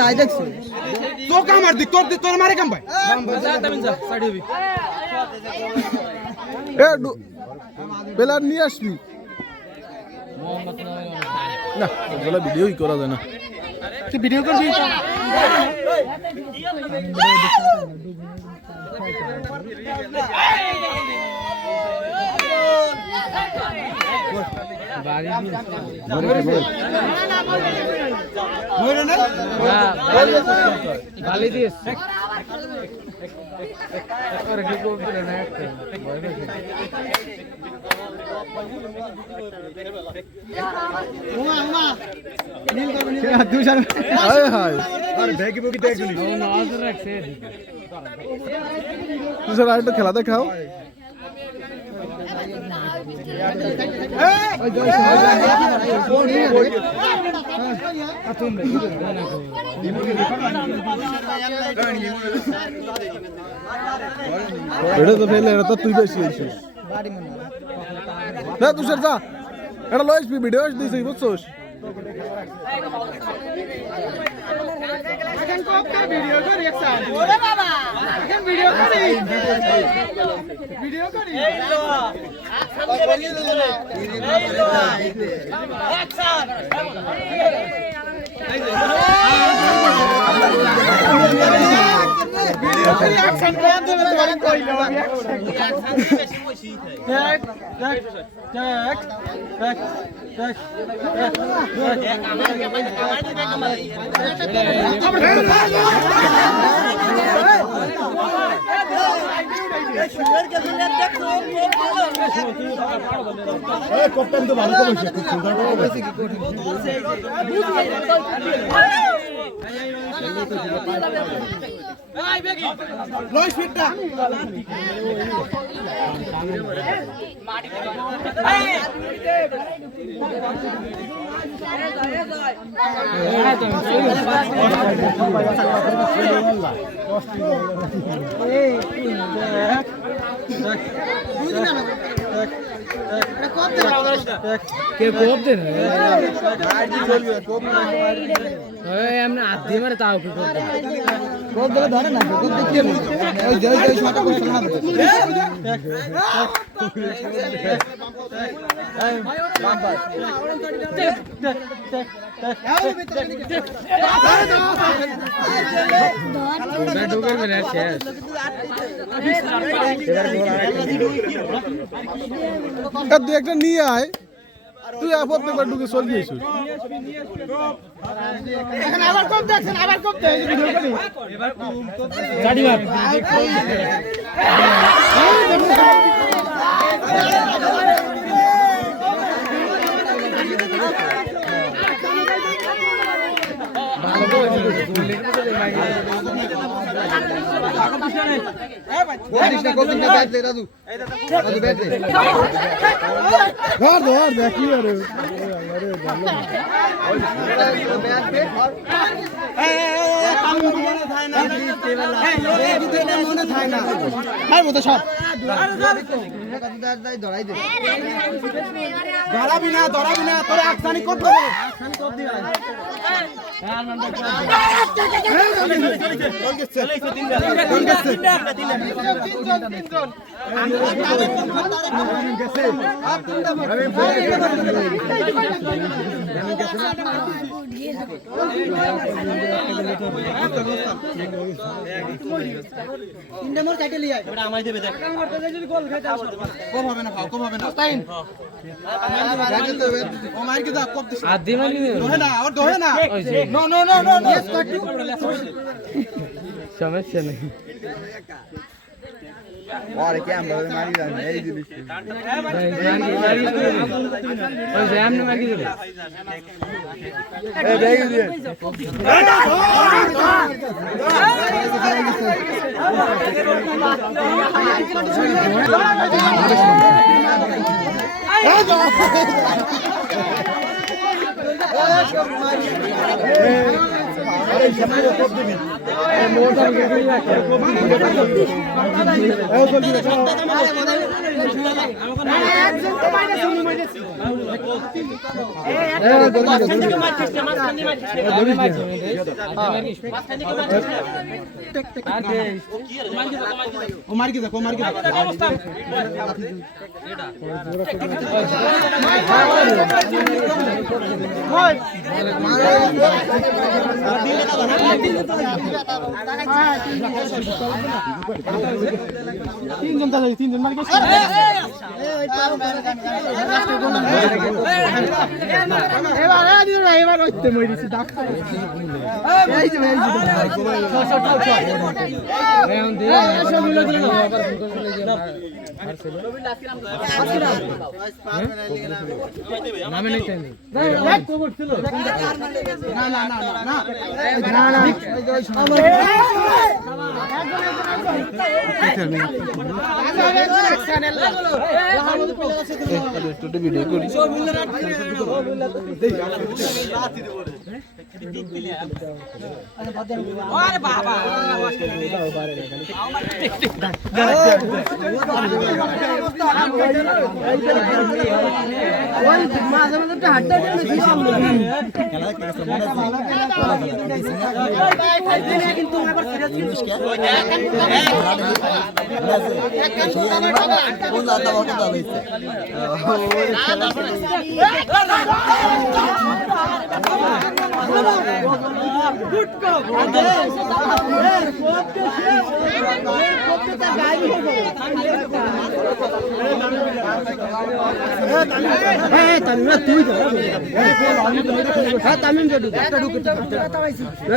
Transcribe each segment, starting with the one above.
তাই দেখছি তো কামার দিক তোর মারে কাম ভাই বেলার নিয়ে আসবি না ওগুলো ভিডিওই করা যায় না তুই ভিডিও করবি গালি দিস তুষার আরেকটা খেলা দেখাও এটা তো ফেলে এটা তো তুই বেশি আইছিস না তুষার যা এটা লইস ভিডিও দিছিস বুঝছস ভিডিও করি একসাথে ওরে বাবা এখন ভিডিও করি ভিডিও করি এই লো অ্যাকশন প্ল্যান দেবে ধরে কইলো অ্যাকশন বেশি বেশি দেখ দেখ দেখ দেখ দেখ কপ্তান তো ভালো করেছে খুব সুন্দর করেছে লয় ফিটটা কে কোপ দেন এমনি হাত দিয়ে মারে তাও কি করতে কোপ দিলে ধরে না কোপ দেখি ওই যে ওই শটটা করছিল না তুই একটা নিয়ে আয় তুই প্রত্যেকবার ঢুকে চল গিয়েছিস এখন আবার কোপ দেখছেন আবার কোপ দেয় ভিডিও করি গাড়ি মার ধরাবি না তোর আকসানি কোপ দেবে সমস্যা নেই और क्या हम लोग मारी जाने यही दिस ওই যে আমনে মাগি দিবে ए देख दिए अरे समय को कब देबी ए मोटा के ও মার কি দেখো মার কি অবস্থা তিনজন তাহলে তিনজন মার গেছে এবার হইতে মই দিছি ডাক্তার এই যে এখন দিয়ে সব মিলে দিল না আবার ফটো চলে গেল নামে নাই টাইম তো করছিল না না না না না না একটু ভিডিও করি আরে বাবা ওই মাঝে মাঝে একটা হাঁটতে কিন্তু এবার সিরিয়াস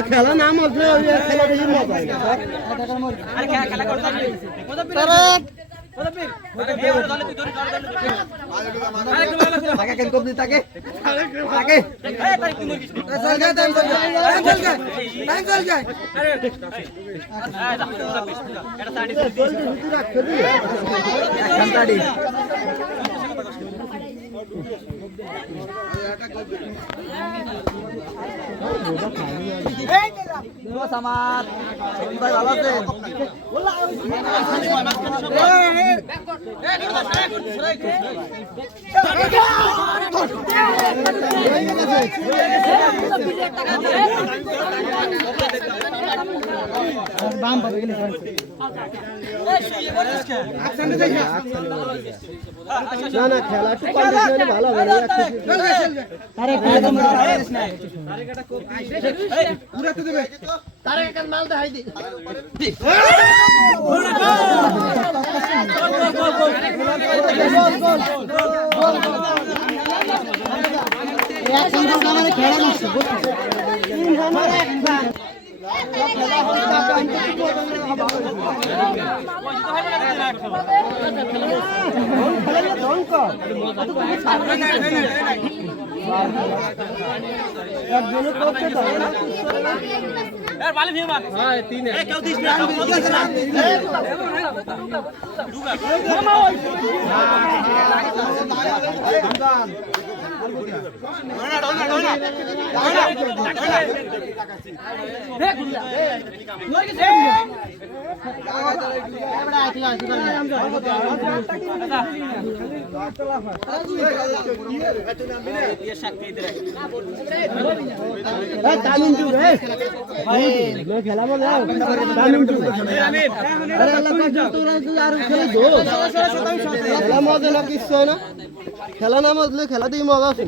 খেলা নাম খেলা বেশি মজা খেলা আমার ভালো আছে বাম পাবে গেলে না না খেলা একটু কন্ডিশনে ভালো হবে আরে পুরাতে দেবে তারে এক মাল দেখাই দি খেলা মজা না কিছু হয় না খেলা না মজলে খেলাতেই মজা আছে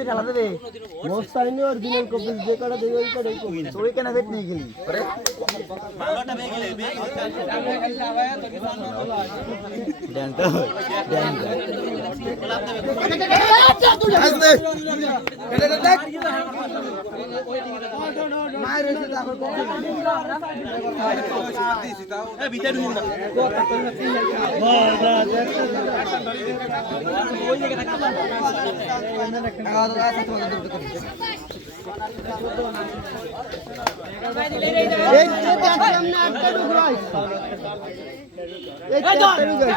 খেলা দেবে মোস্তাইনি অরিজিনাল কপি যে কটা দেবে ওই কটাই কপি তো ওই কেন বেট নিয়ে গেলি ভালোটা বেয়ে গেলে ড্যান্টা এই যে দেখলাম না একটা টুকরো আছে এই চারটা টুকরো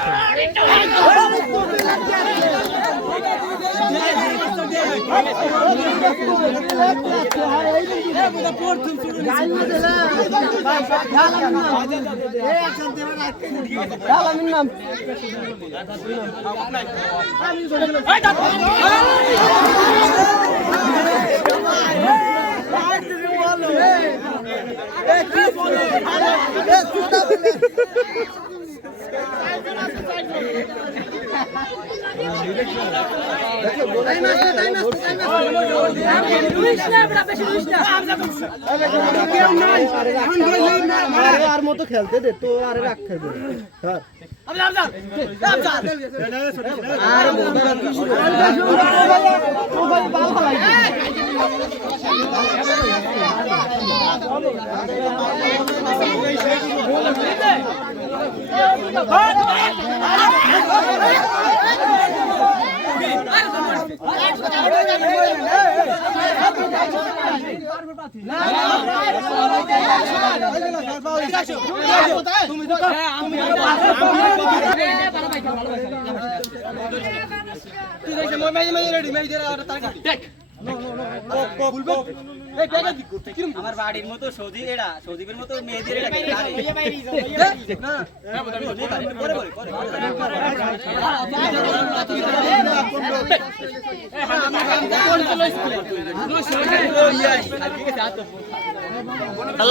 নাম আর মতো খেলতে দে তো আরে রাখতে দে আমার বাড়ির মতো সৌদিপের মতো মেয়েদের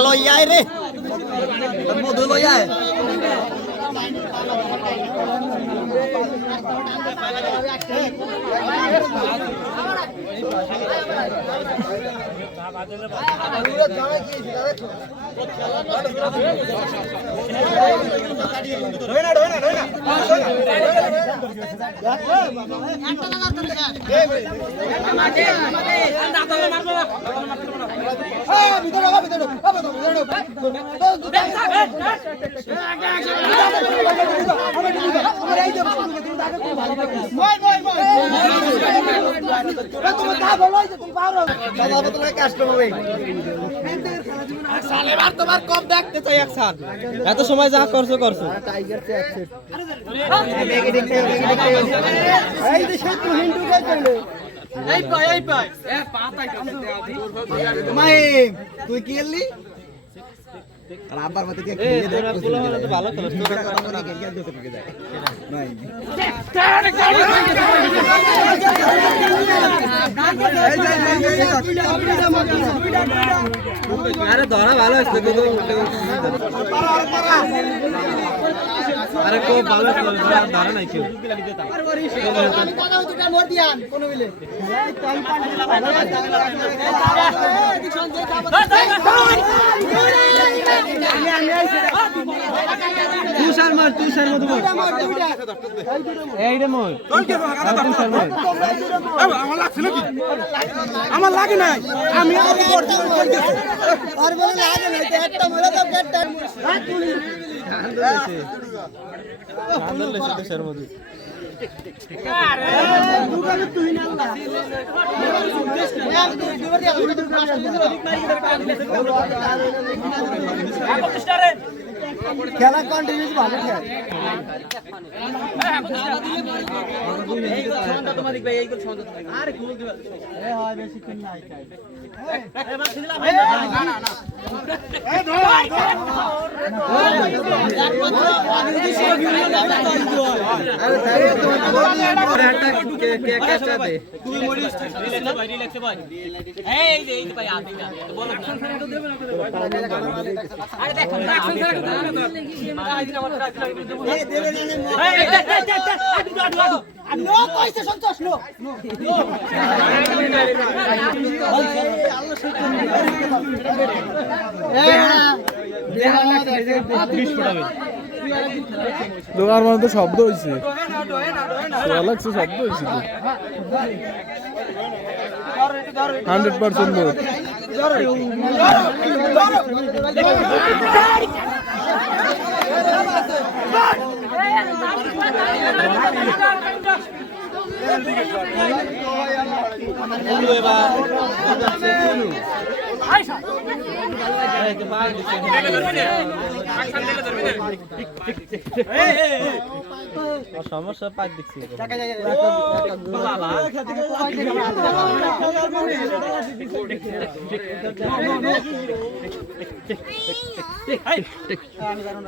লইয়াই রে মধু লইয়াই এত সময় যা করছো করছো তুই কি এলি আর আব্বার মতে কে ভালো আরে ধরা ভালো আসছে আরে খুব ভালো ধরা নাই কেউ তুষার মার এইটা মোর আমার লাগছে নাকি আমার লাগে নাই আমি আর বলে লাগে না একটা মেলা তো একটা তুষার মধ্যে খেলা কন্টিনিউ ভালো খেলা দোকান মানে শব্দ হয়েছে লাগছে শব্দ হয়েছে 100% লোক সমস্যা পাক দেখছি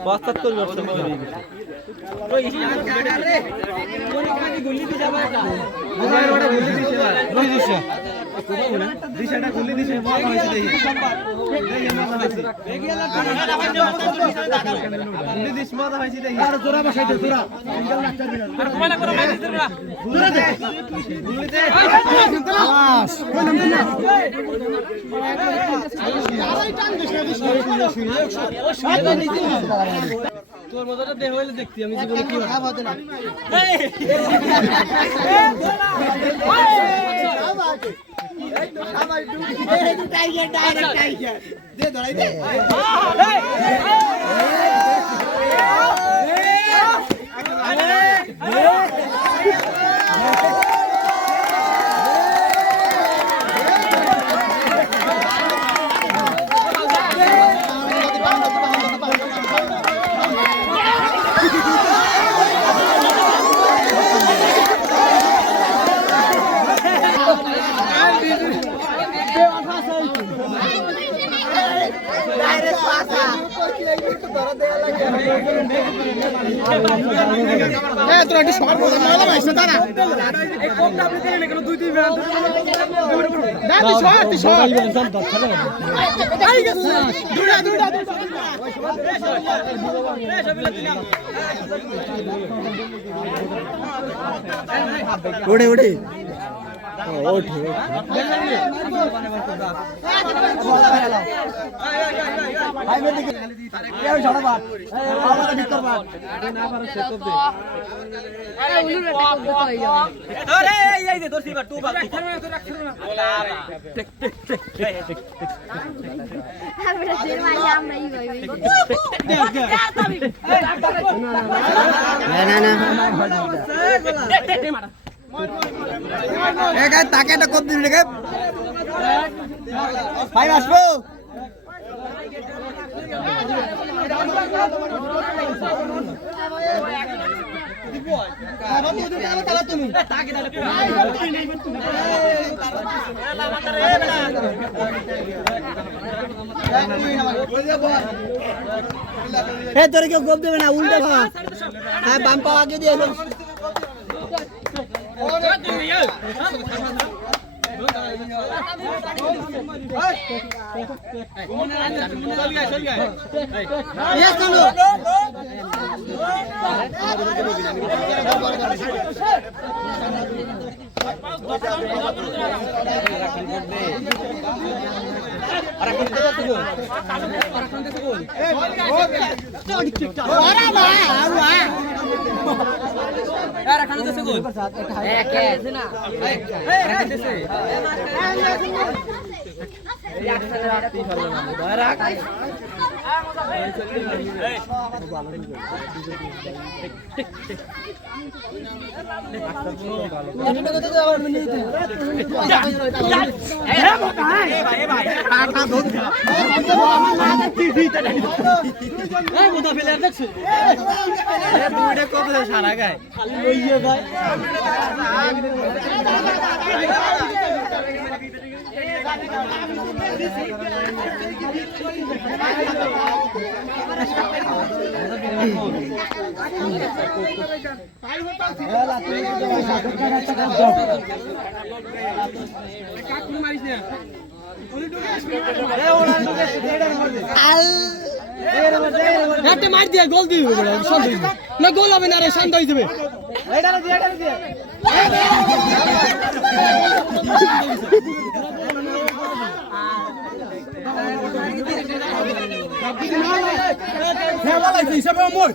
পঁচাত্তর বছর তোর মতো দেহ হইলে দেখতি আমি জীবনে কি হবে না তোরা একটু শর্ট বল মালা ভাইছ তারা এই কোপটা আপনি দিলেন কেন দুই তিন মিনিট দাদি শর্ট শর্ট দুইটা দুইটা ওড়ে ওড়ে তাকে একটা কপ দিবি রে ভাই আসবো তোরে কেউ গোপ দেবে না উল্টে ভাবা হ্যাঁ বাম পা আগে দিয়ে এলো সারা গায়ে মার দিয়ে গোল দিয়ে না গোল হবে না রে শান্ত হয়ে যাবে গোল